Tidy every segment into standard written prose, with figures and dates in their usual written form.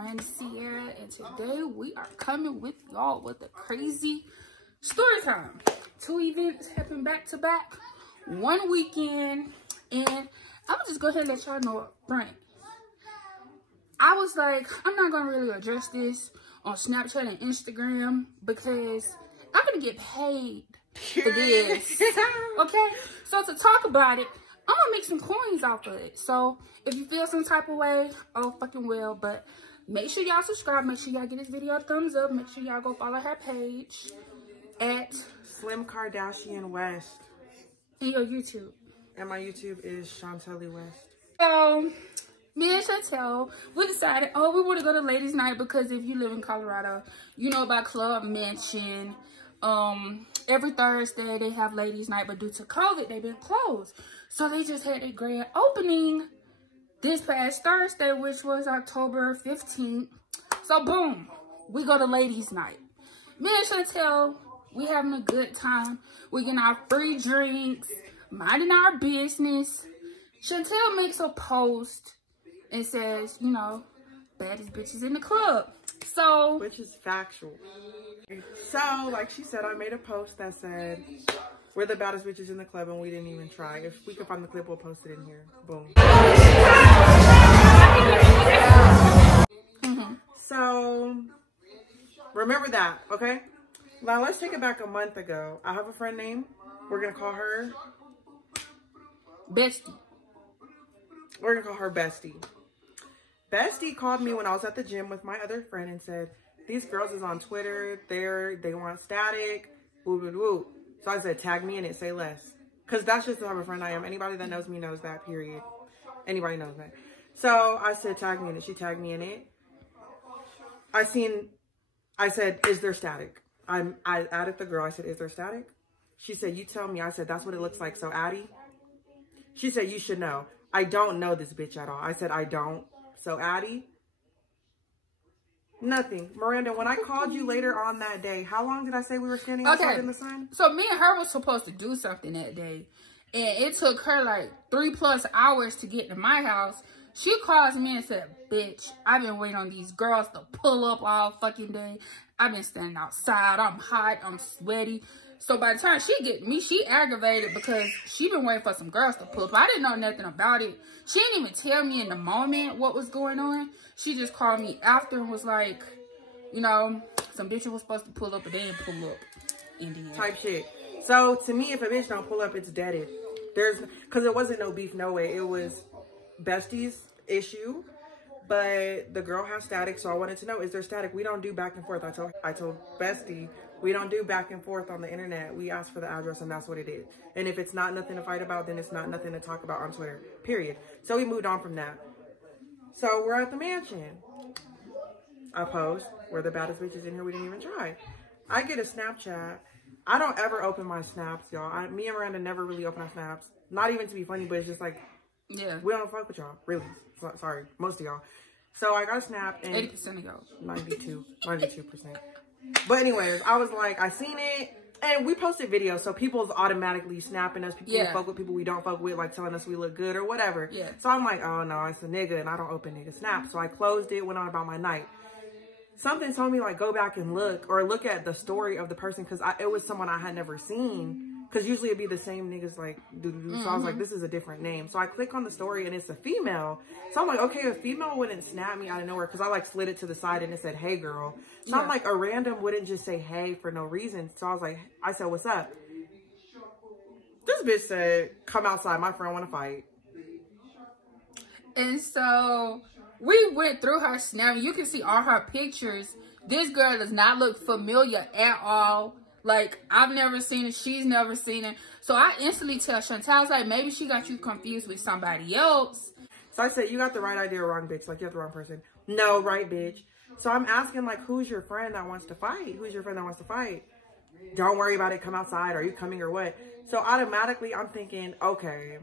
friend Sierra, and today we are coming with y'all with a crazy story time. 2 events happened back to back, 1 weekend, and I'm gonna just go ahead and let y'all know up front. I was like, I'm not gonna really address this on Snapchat and Instagram because I'm gonna get paid for this. Okay, so to talk about it, I'm gonna make some coins off of it. So if you feel some type of way, oh fucking well. But make sure y'all subscribe. Make sure y'all give this video a thumbs up. Make sure y'all go follow her page at Slim Kardashian West. And your YouTube. And my YouTube is Chantelly West. So me and Chantel, we decided, oh, we want to go to ladies' night because if you live in Colorado, you know about Club Mansion. Every Thursday they have ladies' night, but due to COVID, they've been closed. So they just had a grand opening this past Thursday, which was October 15th. So boom, we go to ladies' night. Me and Chantel, we having a good time. We getting our free drinks, minding our business. Chantel makes a post and says, you know, baddest bitches in the club. So, which is factual. So, like she said, I made a post that said, we're the baddest bitches in the club and we didn't even try. If we can find the clip, we'll post it in here. Boom. So, remember that, okay? Now, let's take it back a month ago. I have a friend named, we're going to call her Bestie. We're going to call her Bestie. Bestie called me when I was at the gym with my other friend and said, these girls is on Twitter. They want static. Woo, woo, woo. So I said, tag me in it. Say less. Because that's just the type of friend I am. Anybody that knows me knows that, period. Anybody knows that. So I said, tag me in it. She tagged me in it. I said, is there static? I added the girl. I said, is there static? She said, you tell me. I said, that's what it looks like. So Addie, she said, you should know. I don't know this bitch at all. I said, I don't. So Addie, nothing. Miranda, when I called you later on that day, how long did I say we were standing outside in the sun? So me and her was supposed to do something that day. And it took her like 3+ hours to get to my house. She calls me and said, bitch, I've been waiting on these girls to pull up all fucking day. I've been standing outside. I'm hot. I'm sweaty. So by the time she get me, she aggravated because she been waiting for some girls to pull up. I didn't know nothing about it. She didn't even tell me in the moment what was going on. She just called me after and was like, you know, some bitches was supposed to pull up, but they didn't pull up in the end. Type shit. So to me, if a bitch don't pull up, it's deaded. Because it wasn't no beef, no way. It was Bestie's issue. But the girl has static, so I wanted to know, is there static? We don't do back and forth. I told Bestie, we don't do back and forth on the internet. We ask for the address and that's what it is. And if it's not nothing to fight about, then it's not nothing to talk about on Twitter, period. So we moved on from that. So we're at the mansion. I post, we're the baddest bitches in here, we didn't even try. I get a Snapchat. I don't ever open my snaps, y'all. Me and Miranda never really open our snaps. Not even to be funny, but it's just like, yeah, we don't fuck with y'all, really. Sorry, most of y'all. So I got a snap and 80% of y'all. 92%. But anyways, I was like, I seen it. And we posted videos, so people's automatically snapping us. People we fuck with, people we don't fuck with, like telling us we look good or whatever. Yeah. So I'm like, oh no, it's a nigga and I don't open nigga snaps. So I closed it, went on about my night. Something told me like, go back and look at the story of the person because it was someone I had never seen. Because usually it'd be the same niggas like doo-doo-doo. So I was like, this is a different name. So I click on the story and it's a female. So I'm like, okay, a female wouldn't snap me out of nowhere because I like slid it to the side and it said, hey girl. So I'm like, a random wouldn't just say hey for no reason. So I was like, I said, what's up? This bitch said, come outside. My friend want to fight. And so we went through her snap. You can see all her pictures. This girl does not look familiar at all. Like, I've never seen it. She's never seen it. So I instantly tell Chantel, I was like, maybe she got you confused with somebody else. So I said, you got the right idea, wrong bitch. Like, you have the wrong person. No, right bitch. So I'm asking, like, who's your friend that wants to fight? Who's your friend that wants to fight? Don't worry about it. Come outside. Are you coming or what? So automatically, I'm thinking, okay,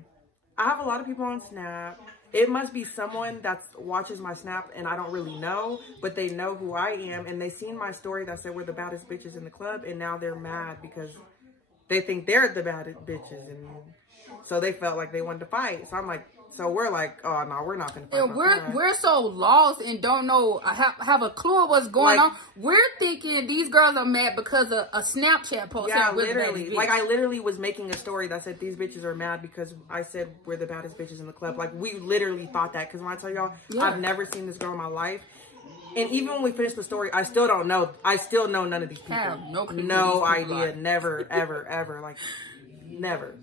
I have a lot of people on Snap. It must be someone that watches my Snap and I don't really know, but they know who I am. And they seen my story that said we're the baddest bitches in the club. And now they're mad because they think they're the baddest bitches. And so they felt like they wanted to fight. So I'm like, So we're like, oh no, we're not gonna fight. And we're so lost and don't know, have a clue of what's going on. We're thinking these girls are mad because of a Snapchat post. Yeah, literally. Like I literally was making a story that said these bitches are mad because I said we're the baddest bitches in the club. Like we literally thought that, because when I tell y'all, I've never seen this girl in my life. And even when we finished the story, I still don't know. I still know none of these people. Have no idea. Never, ever, ever. Like, never.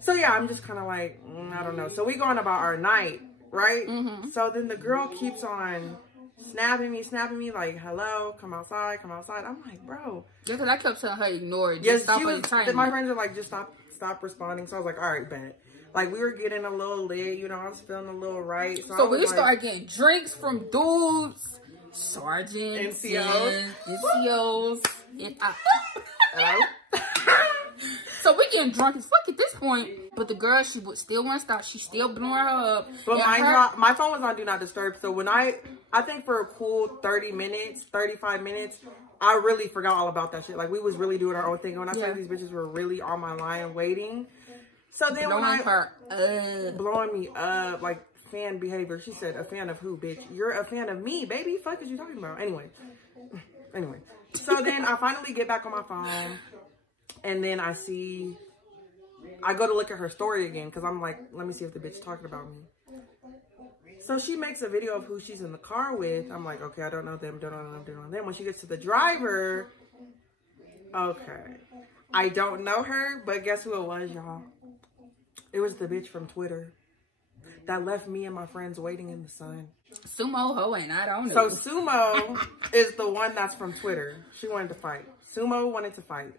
So, yeah, I'm just kind of like, I don't know. So, we going about our night, right? Mm-hmm. So, then the girl keeps on snapping me, like, hello, come outside. I'm like, bro. Yeah, because I kept telling her, ignore it. Yes, my friends are like, just stop responding. So, I was like, all right, bet. Like, we were getting a little lit, you know, I was feeling a little right. So we started getting drinks from dudes, sergeants, NCOs, and so we getting drunk as fuck at this point. But the girl, she would still want to stop. She still blowing her up. But my phone was on Do Not Disturb. So when I think for a cool 30 minutes, 35 minutes, I really forgot all about that shit. Like, we was really doing our own thing. And when I said these bitches were really on my line waiting. So then blowing me up, like fan behavior. She said, a fan of who, bitch? You're a fan of me, baby. Fuck is you talking about? Anyway. So then I finally get back on my phone, and then I go to look at her story again, because I'm like, let me see if the bitch talking about me. So she makes a video of who she's in the car with. I'm like, okay, I don't know them, don't know them. When she gets to the driver, okay, I don't know her, but guess who it was, y'all? It was the bitch from Twitter that left me and my friends waiting in the sun. Sumo Ho, and I don't know. So Sumo is the one that's from Twitter. She wanted to fight. Sumo wanted to fight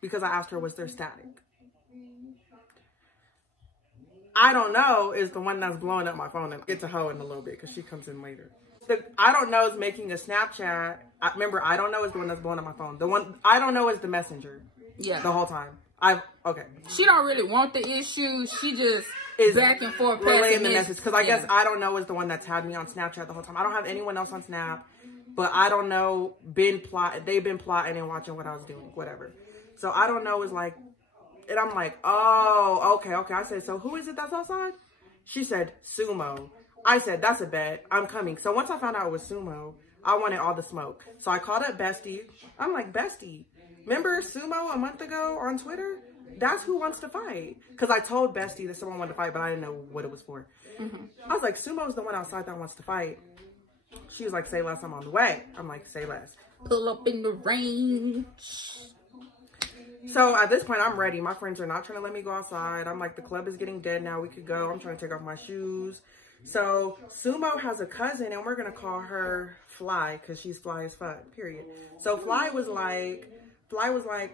because I asked her, was there static? I don't know is the one that's blowing up my phone, and I'll get to Ho in a little bit because she comes in later. I don't know is making a Snapchat. Remember, I don't know is the one that's blowing up my phone. The one I don't know is the messenger. Yeah. The whole time. Okay. She don't really want the issue. She just is back and forth relaying the message. Because I guess I don't know is the one that's had me on Snapchat the whole time. I don't have anyone else on Snap. But I don't know. They've been plotting and watching what I was doing. Whatever. So I don't know is like. And I'm like, oh, okay. I said, so who is it that's outside? She said, Sumo. I said, that's a bet. I'm coming. So once I found out it was Sumo, I wanted all the smoke. So I called up Bestie. I'm like, Bestie. Remember Sumo a month ago on Twitter? That's who wants to fight. Because I told Bestie that someone wanted to fight, but I didn't know what it was for. I was like, Sumo's the one outside that wants to fight. She was like, say less, I'm on the way. I'm like, say less. Pull up in the range. So at this point, I'm ready. My friends are not trying to let me go outside. I'm like, the club is getting dead now. We could go. I'm trying to take off my shoes. So Sumo has a cousin, and we're going to call her Fly because she's fly as fuck, period. So Fly was like,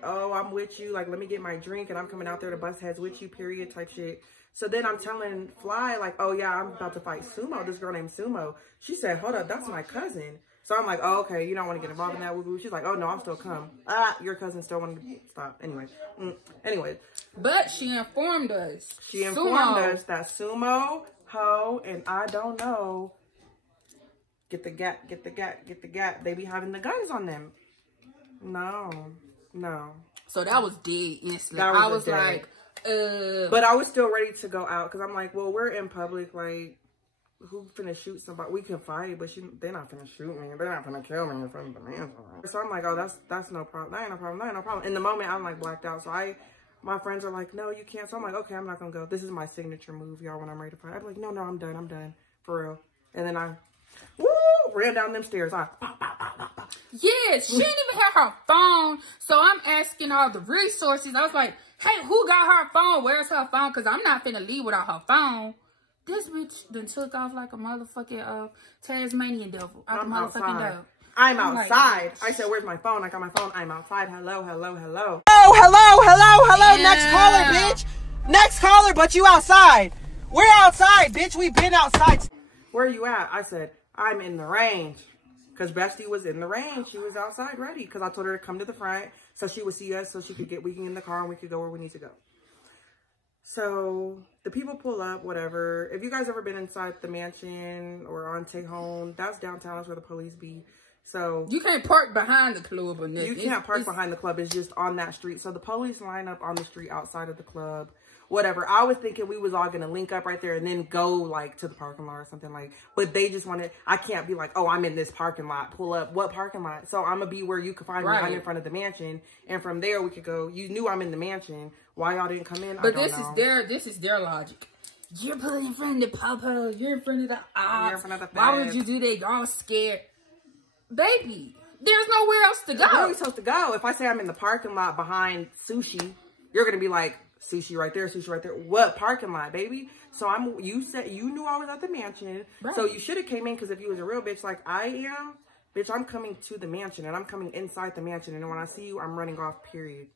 oh, I'm with you. Like, let me get my drink, and I'm coming out there to bust heads with you, period, type shit. So then I'm telling Fly, like, oh, yeah, I'm about to fight Sumo, this girl named Sumo. She said, hold up, that's my cousin. So I'm like, oh, okay, you don't want to get involved in that. She's like, oh, no, I'll still come. Your cousin still wanted to stop. Anyway. But she informed us. She informed us that Sumo, Ho, and I don't know, get the gap. They be having the guns on them. No. So that was dead instantly. I was like, But I was still ready to go out because I'm like, well, we're in public, like, who finna shoot somebody? We can fight, but they're not finna shoot me. They're not finna kill me in front of the man. So I'm like, oh, that's no problem. That ain't no problem. In the moment, I'm like blacked out. So my friends are like, no, you can't. So I'm like, okay, I'm not gonna go. This is my signature move, y'all, when I'm ready to fight. I'm like, no, I'm done. For real. And then I ran down them stairs. Yeah, she didn't even have her phone. So I'm asking all the resources. I was like, hey, who got her phone? Where's her phone? Because I'm not finna leave without her phone. This bitch then took off like a motherfucking Tasmanian devil. I'm outside. I'm outside. Like, I said, where's my phone? I got my phone. I'm outside. Hello. Oh, hello. Yeah. Next caller, bitch. Next caller, but you outside. We're outside, bitch. We've been outside. Where are you at? I said, I'm in the range. Because Bestie was in the range. She was outside ready. Because I told her to come to the front so she would see us so we can get in the car and we could go where we need to go. So the people pull up, whatever. If you guys ever been inside the mansion or on Tejon, that's downtown. That's where the police be. So you can't park behind the club or nothing. You can't park behind the club. It's just on that street. So the police line up on the street outside of the club. whatever. I was thinking we was all gonna link up right there and then go like to the parking lot or something like. But they just wanted. I can't be like, oh, I'm in this parking lot. Pull up. What parking lot? So I'm gonna be where you can find me. I'm in front of the mansion, and from there we could go. You knew I'm in the mansion. Why y'all didn't come in? But this is their logic. You're pulling in front of the popo. You're in front of the ops. You're in front of the Why would you do that? Y'all scared, baby. There's nowhere else to go. Where are we supposed to go? If I say I'm in the parking lot behind sushi, you're gonna be like, sushi right there, sushi right there. What parking lot, baby? So you said you knew I was at the mansion, right. So you should have came in, because if you was a real bitch like I am, bitch, I'm coming to the mansion and I'm coming inside the mansion, and when I see you, I'm running off, period.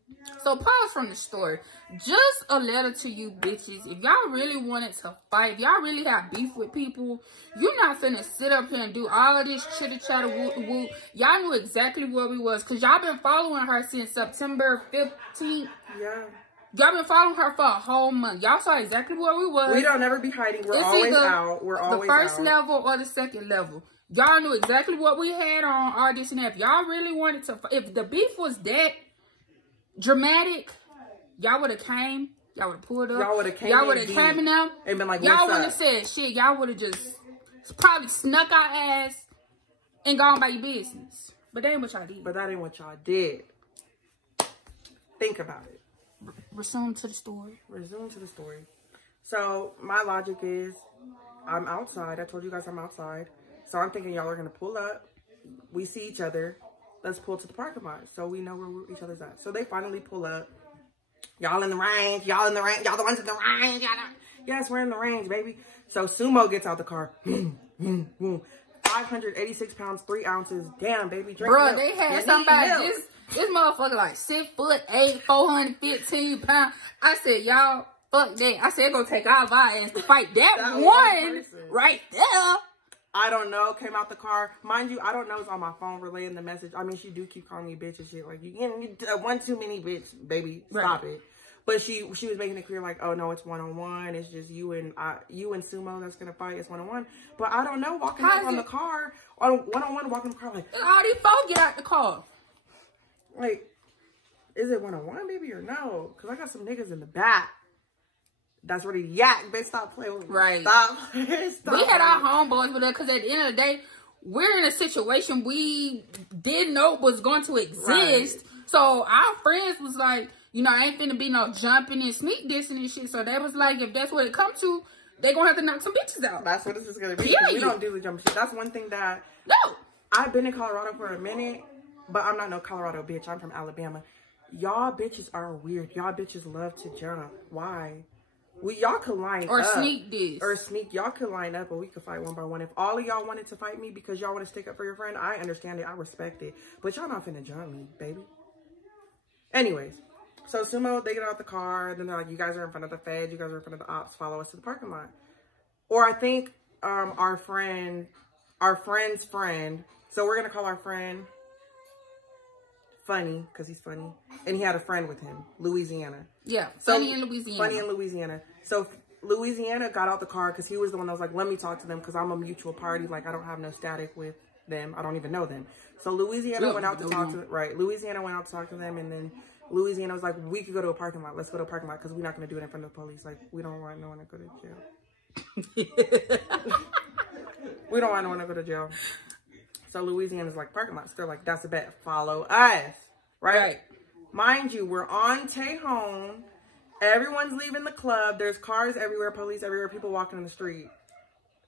So pause from the story. Just a letter to you bitches. If y'all really wanted to fight, if y'all really have beef with people, you're not finna sit up here and do all of this chitter chatter whoop whoop. Y'all knew exactly where we was, because y'all been following her since September 15th. Yeah. Y'all been following her for a whole month. Y'all saw exactly where we was. We don't ever be hiding. We're always out. We're always out. The first level or the second level. Y'all knew exactly what we had on, all this and that. If y'all really wanted to, if the beef was that dramatic, y'all would have came. Y'all would have pulled up. Y'all would have came. Y'all would have came in there and been like, y'all wouldn't have said shit. Y'all would have just probably snuck our ass and gone by your business. But that ain't what y'all did. But that ain't what y'all did. Think about it. Resume to the story. Resume to the story. So my logic is, I'm outside. I told you guys I'm outside. So I'm thinking y'all are going to pull up. We see each other. Let's pull to the parking lot so we know where each other's at. So they finally pull up. Y'all in the range. Y'all in the range. Y'all the ones in the range. Yes, we're in the range, baby. So Sumo gets out the car. 586 pounds, 3 ounces. Damn, baby. Drink Bro, milk. they had somebody. This motherfucker like 6'8", 415 pounds. I said, y'all, fuck that. I said, it's gonna take all of our ass to fight that one right there. I don't know. Came out the car. Mind you, I don't know. It's on my phone relaying the message. I mean, she do keep calling me bitch and shit. Like, you one too many bitch, baby. Stop it. But she was making it clear, like, oh no, it's one-on-one. It's just you and Sumo that's gonna fight. It's one-on-one. But I don't know. Walking up on the car, on one-on-one, walking the car, like, all these folks get out the car. Like, is it one-on-one, baby, or no? Because I got some niggas in the back that's ready to yak. Bitch, stop playing with me. Right. Stop. We had our homeboys with us, because at the end of the day, we're in a situation we didn't know was going to exist. Right. So our friends was like, you know, I ain't finna be no jumping and sneak dissing and shit. So they was like, if that's what it comes to, they gonna have to knock some bitches out. That's what this is gonna be. We don't do the jumping shit. That's one thing that... No. I've been in Colorado for a minute, but I'm not no Colorado bitch. I'm from Alabama. Y'all bitches are weird. Y'all bitches love to jump. Why? Y'all could line up. Or sneak this. Or sneak. Y'all could line up and we could fight one by one. If all of y'all wanted to fight me because y'all want to stick up for your friend, I understand it. I respect it. But y'all not finna jump me, baby. Anyways. So Sumo, they get out the car. And then they're like, you guys are in front of the feds. You guys are in front of the ops. Follow us to the parking lot. Or I think our friend's friend. So we're going to call our friend Funny, because he's funny. And he had a friend with him, Louisiana. Yeah, Funny in Louisiana. Funny in Louisiana. So Louisiana got out the car because he was the one that was like, let me talk to them because I'm a mutual party. Like, I don't have no static with them. I don't even know them. So Louisiana went out to talk to them. Right. Louisiana went out to talk to them. And then Louisiana was like, we could go to a parking lot. Let's go to a parking lot because we're not going to do it in front of the police. Like, we don't want no one to go to jail. We don't want no one to go to jail. So Louisiana's like, parking lots. They're like, that's a bet. Follow us. Right? Mind you, we're on Tejon. Everyone's leaving the club. There's cars everywhere, police everywhere, people walking in the street.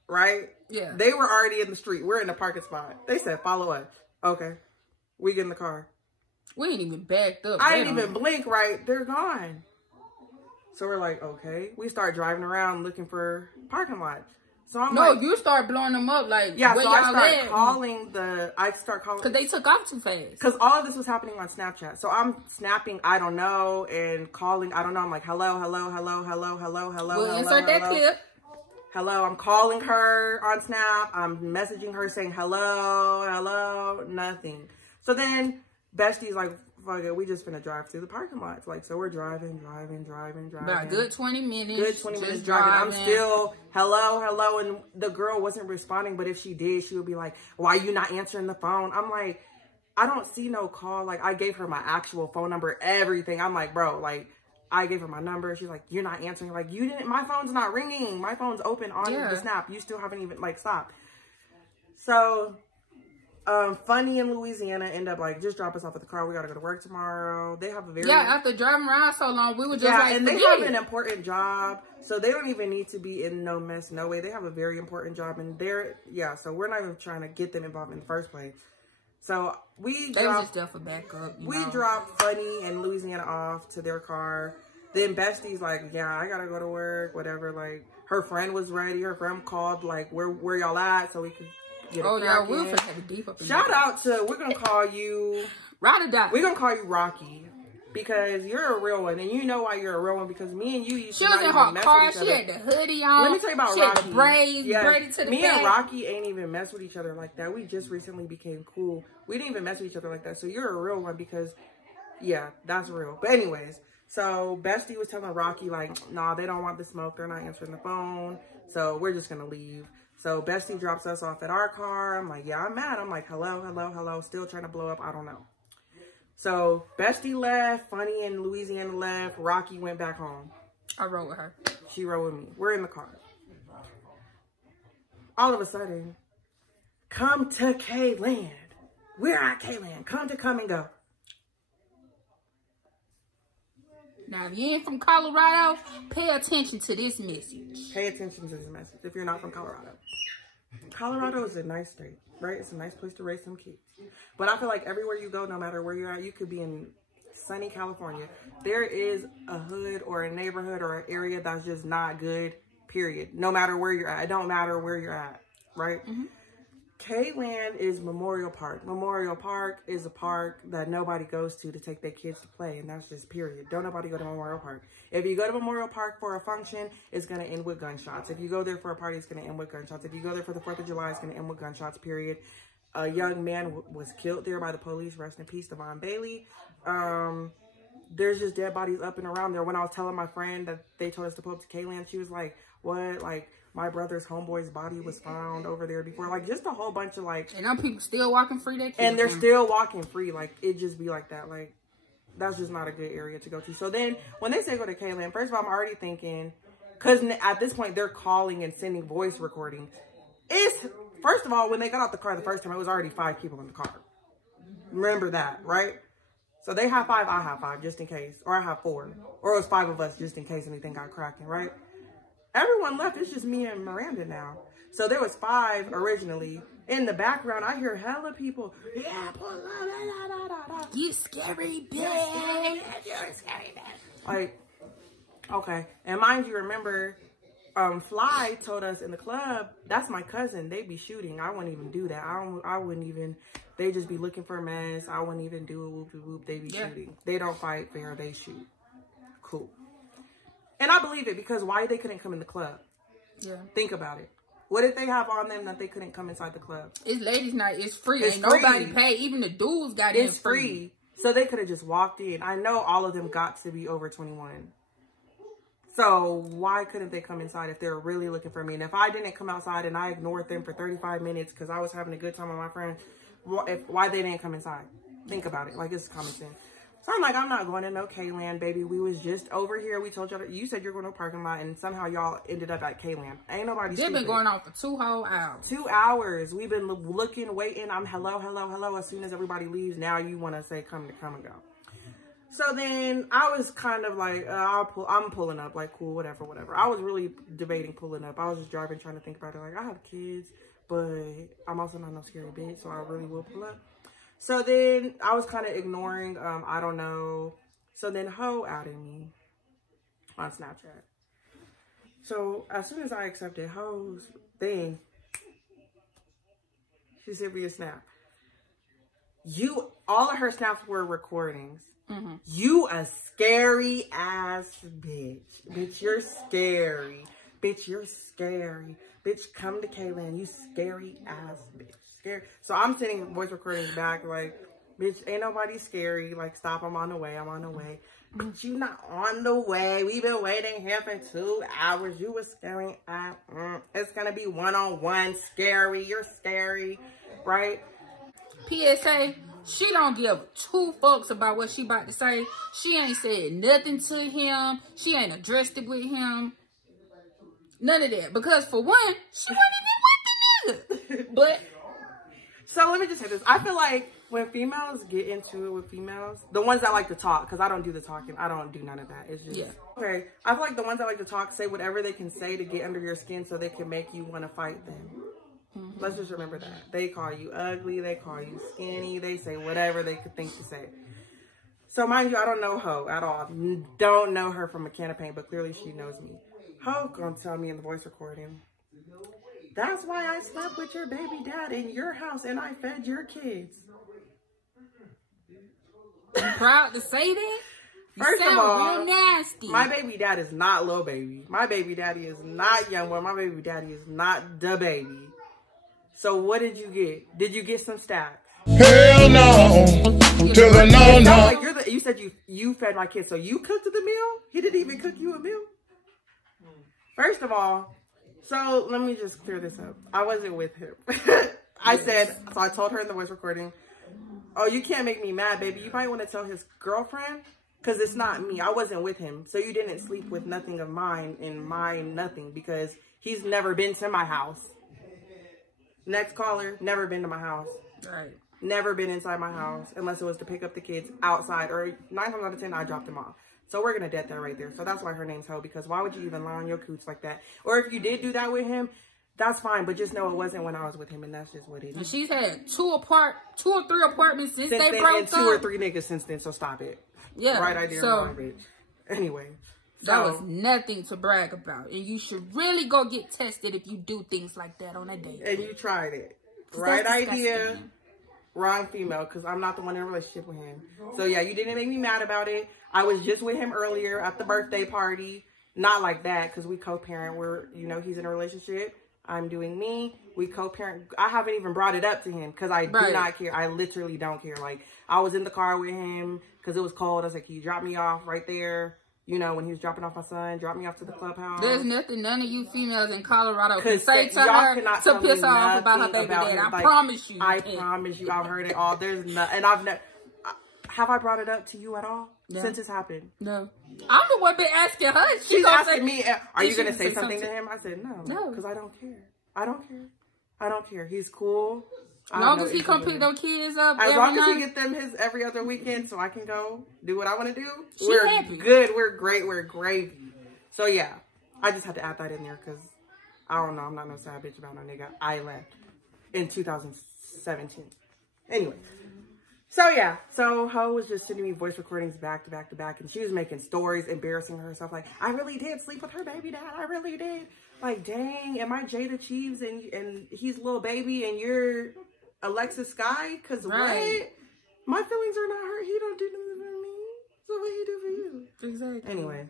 Right? Yeah. They were already in the street. We're in the parking spot. They said, follow us. Okay. We get in the car. We ain't even backed up. I didn't even blink, right? They're gone. So we're like, okay. We start driving around looking for parking lots. So I'm like, you start blowing them up, like, yeah, where so y'all I start calling. Because they took off too fast. Because all of this was happening on Snapchat. So I'm snapping, I don't know, and calling, I don't know. I'm like, hello, hello, hello, hello, hello, hello, we'll hello, insert that clip. Hello, I'm calling her on Snap. I'm messaging her saying, hello, hello, nothing. So then Bestie's like, fuck it, we just finna drive through the parking lots. Like, so we're driving. About a good 20 minutes. Good 20 minutes driving. I'm still, hello, hello. And the girl wasn't responding, but if she did, she would be like, why are you not answering the phone? I'm like, I don't see no call. Like, I gave her my actual phone number, everything. I'm like, bro, like, I gave her my number. She's like, you're not answering. Like, you didn't, my phone's not ringing. My phone's open on the Snap. You still haven't even, like, stopped. So, Funny in Louisiana end up, like, just drop us off at the car. We got to go to work tomorrow. They have a very... Yeah, after driving around so long, we were just like... and they have an important job. So, they don't even need to be in no mess, no way. They have a very important job. And they're... Yeah, so we're not even trying to get them involved in the first place. So, we They was just there for backup, We dropped Funny and Louisiana off to their car. Then Bestie's like, yeah, I got to go to work, whatever. Like, her friend was ready. Her friend called, like, where y'all at so we could... Oh, yeah, we'll have it deep up in Shout out to, we're going to call you... Ride or die. We're going to call you Rocky. Because you're a real one. And you know why you're a real one. Because me and you used to not even mess with each other. She was in her car. She had the hoodie on. Let me tell you about Rocky. She had the braids braided to the Me back. and Rocky ain't even mess with each other like that. We just recently became cool. We didn't even mess with each other like that. So you're a real one because, yeah, that's real. But anyways, so Bestie was telling Rocky, like, nah, they don't want the smoke. They're not answering the phone. So we're just going to leave. So Bestie drops us off at our car. I'm like, yeah, I'm mad. I'm like, hello, hello, hello. Still trying to blow up. I don't know. So Bestie left. Funny in Louisiana left. Rocky went back home. I rode with her. She rode with me. We're in the car. All of a sudden, come to K-Land. We're at K-Land. Come and go. Now, if you ain't from Colorado, pay attention to this message. Pay attention to this message if you're not from Colorado. Colorado is a nice state, right? It's a nice place to raise some kids. But I feel like everywhere you go, no matter where you're at, you could be in sunny California. There is a hood or a neighborhood or an area that's just not good, period. No matter where you're at. It don't matter where you're at, right? Mm-hmm. K-Land is Memorial Park. Memorial Park is a park that nobody goes to take their kids to play, and that's just period. Don't nobody go to Memorial Park. If you go to Memorial Park for a function, it's going to end with gunshots. If you go there for a party, it's going to end with gunshots. If you go there for the 4th of July, it's going to end with gunshots, period. A young man was killed there by the police. Rest in peace, Devon Bailey. There's just dead bodies up and around there. When I was telling my friend that they told us to pull up to K-Land, she was like, what? Like, my brother's homeboy's body was found over there before. Like, just a whole bunch of, like... And them people still walking free. And they're still walking free. Like, it just be like that. Like, that's just not a good area to go to. So then, when they say go to K-Land, first of all, I'm already thinking... Because at this point, they're calling and sending voice recordings. First of all, when they got out the car the first time, it was already 5 people in the car. Remember that, right? So they have 5, I have 5, just in case. Or I have 4. Or it was 5 of us, just in case anything got cracking, right? Everyone left. It's just me and Miranda now. So there was 5 originally. In the background, I hear hella people. Yeah, pull up. You scary bitch. You're a scary bitch. Like, okay. And mind you, remember, Fly told us in the club, that's my cousin. They be shooting. I wouldn't even do that. I wouldn't even. They just be looking for a mess. I wouldn't even do a whoop-de-whoop. They be shooting. They don't fight fair. They shoot. Cool. And I believe it because why they couldn't come in the club? Yeah. Think about it. What did they have on them that they couldn't come inside the club? It's ladies' night. It's free. Ain't nobody pay. Even the dudes got in free. It's free. So they could have just walked in. I know all of them got to be over 21. So why couldn't they come inside if they're really looking for me? And if I didn't come outside and I ignored them for 35 minutes because I was having a good time with my friend, why they didn't come inside? Think about it. Like, it's common sense. So I'm like, I'm not going to no K-Land, baby. We was just over here. We told y'all, you said you're going to a parking lot, and somehow y'all ended up at K-Land. Ain't nobody stupid. They've been going on for 2 whole hours. 2 hours. We've been looking, waiting. I'm hello, hello, hello. As soon as everybody leaves, now you want to say come and go. So then I was kind of like, I'm pulling up. Like, cool, whatever. I was really debating pulling up. I was just driving, trying to think about it. Like, I have kids, but I'm also not no scary bitch, so I really will pull up. So then I was kind of ignoring, I don't know. So then Ho added me on Snapchat. So as soon as I accepted Ho's thing, she sent me a snap. All of her snaps were recordings. Mm-hmm. You a scary ass bitch. Bitch, you're scary. Bitch, you're scary. Bitch, come to K-Land. You scary ass bitch. Scary. So I'm sending voice recordings back like, bitch, ain't nobody scary. Like, stop, I'm on the way. But you not on the way. We've been waiting here for 2 hours. You was scary. It's going to be one-on-one scary. You're scary, right? PSA, She don't give two fucks about what she about to say. She ain't said nothing to him. She ain't addressed it with him. None of that. Because for one, she wasn't even with the nigga. But so let me just say this. I feel like when females get into it with females, the ones that like to talk, because I don't do the talking. I don't do none of that. It's just, okay. I feel like the ones that like to talk say whatever they can say to get under your skin so they can make you want to fight them. Let's just remember that. They call you ugly. They call you skinny. They say whatever they could think to say. So mind you, I don't know Ho at all. Don't know her from a can of paint, but clearly she knows me. Ho gonna tell me in the voice recording, that's why I slept with your baby dad in your house and I fed your kids. You proud to say that? You First of all, real nasty. My baby dad is not Lil Baby. My baby daddy is not Young Boy. My baby daddy is not Da Baby. So what did you get? Did you get some stacks? Hell no. To the no, no. Like you said you fed my kids, so you cooked the meal? He didn't even cook you a meal? First of all, so let me just clear this up. I wasn't with him. So I told her in the voice recording, oh, you can't make me mad, baby. You might want to tell his girlfriend, because it's not me. I wasn't with him. So you didn't sleep with nothing of mine and mine nothing, because he's never been to my house. Next caller, never been to my house. Right. Never been inside my house unless it was to pick up the kids outside, or 9 times out of 10, I dropped them off. So we're going to dead that right there. So that's why her name's Ho, because why would you even lie on your cooch like that? Or if you did do that with him, that's fine. But just know it wasn't when I was with him, and that's just what it is. And she's had 2 or 3 apartments since they then, broke and up. 2 or 3 niggas since then, so stop it. Yeah. Right idea, so, wrong bitch. Anyway. That was nothing to brag about. And you should really go get tested if you do things like that on a date. And you tried it. Right idea, wrong female, because I'm not the one in a relationship with him. So yeah, you didn't make me mad about it. I was just with him earlier at the birthday party. Not like that, because we co-parent. We're, he's in a relationship. I'm doing me. We co-parent. I haven't even brought it up to him because I do not care. I literally don't care. Like, I was in the car with him because it was cold. I was like, can you drop me off right there? When he was dropping off my son, drop me off to the clubhouse. There's nothing none of you females in Colorado can say to her to piss her off about her baby dad. I promise you. I promise you. I've heard it all. There's not, and I've never. Have I brought it up to you at all since it's happened? No. I'm the one been asking her. She's asking me, are you going to say something to him? I said, no. No. Because I don't care. I don't care. I don't care. He's cool. As long as he come pick those kids up as long as night. he get them his every other weekend so I can go do what I want to do. We're happy. Good. We're great. We're gravy. So yeah, I just had to add that in there because I don't know. I'm not no sad bitch about no nigga. I left in 2017. Anyway. So yeah, so Ho was just sending me voice recordings back to back to back, and she was making stories, embarrassing herself. Like, I really did sleep with her baby dad. I really did. Like, dang, am I Jada Cheeves and he's Lil Baby and you're Alexis Sky? Because what? My feelings are not hurt. He don't do nothing for me. So what he do for you? Exactly. Anyway,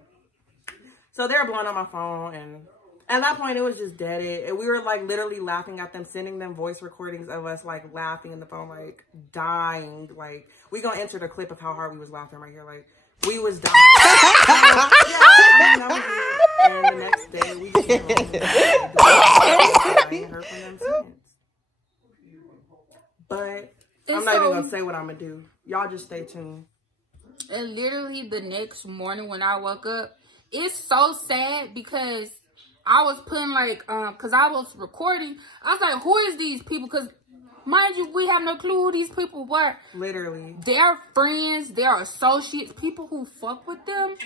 so they're blowing on my phone, and at that point, it was just dead. And we were, like, literally laughing at them, sending them voice recordings of us, like, laughing in the phone, like, dying. Like, we gonna enter the clip of how hard we was laughing right here. Like, we was dying. That was it. And the next day, we just went home. I ain't heard from them since. But I'm not even gonna say what I'm gonna do. Y'all just stay tuned. And literally the next morning when I woke up, it's so sad because I was putting like, cause I was recording. I was like, who is these people? Cause mind you, we have no clue who these people were. Literally. Their friends, their associates, people who fuck with them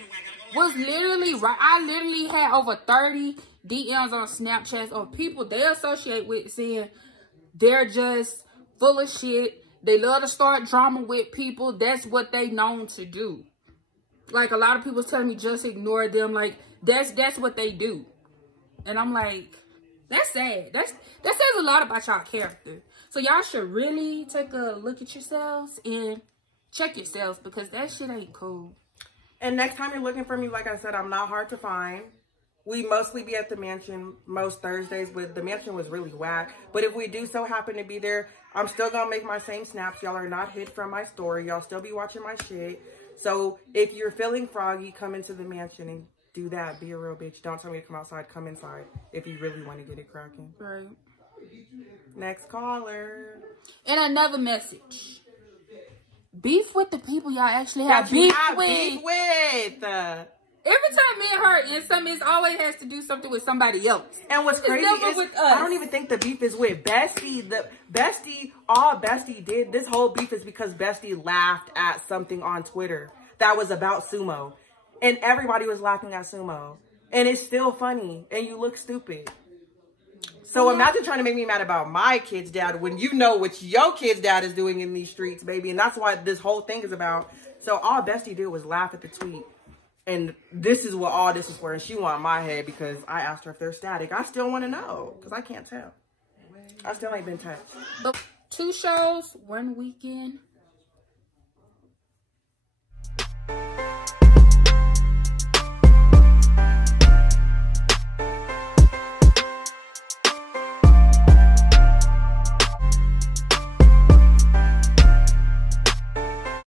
was literally, right. I literally had over 30 DMs on Snapchat of people they associate with saying they're just full of shit. They love to start drama with people. That's what they known to do. Like, a lot of people telling me just ignore them. Like, that's what they do. And I'm like, that's sad. That says a lot about y'all character. So y'all should really take a look at yourselves and check yourselves, because that shit ain't cool. And next time you're looking for me, like I said, I'm not hard to find. We mostly be at the mansion most Thursdays, but the mansion was really whack. But if we do so happen to be there, I'm still going to make my same snaps. Y'all are not hid from my story. Y'all still be watching my shit. So if you're feeling froggy, come into the mansion and do that. Be a real bitch. Don't tell me to come outside. Come inside if you really want to get it cracking. Right. Next caller. And another message. beef with the people y'all actually have beef with. Every time me and her in something, it always has to do something with somebody else. And what's crazy is, with us. I don't even think the beef is with Bestie. All Bestie did, this whole beef is because Bestie laughed at something on Twitter that was about Sumo. And everybody was laughing at Sumo. And it's still funny. And you look stupid. So imagine trying to make me mad about my kid's dad when you know what your kid's dad is doing in these streets, baby. And that's what this whole thing is about. So all Bestie did was laugh at the tweet. And this is what all this is for. And she wanted my head because I asked her if they're static. I still want to know because I can't tell. I still ain't been touched. But 2 shows, 1 weekend.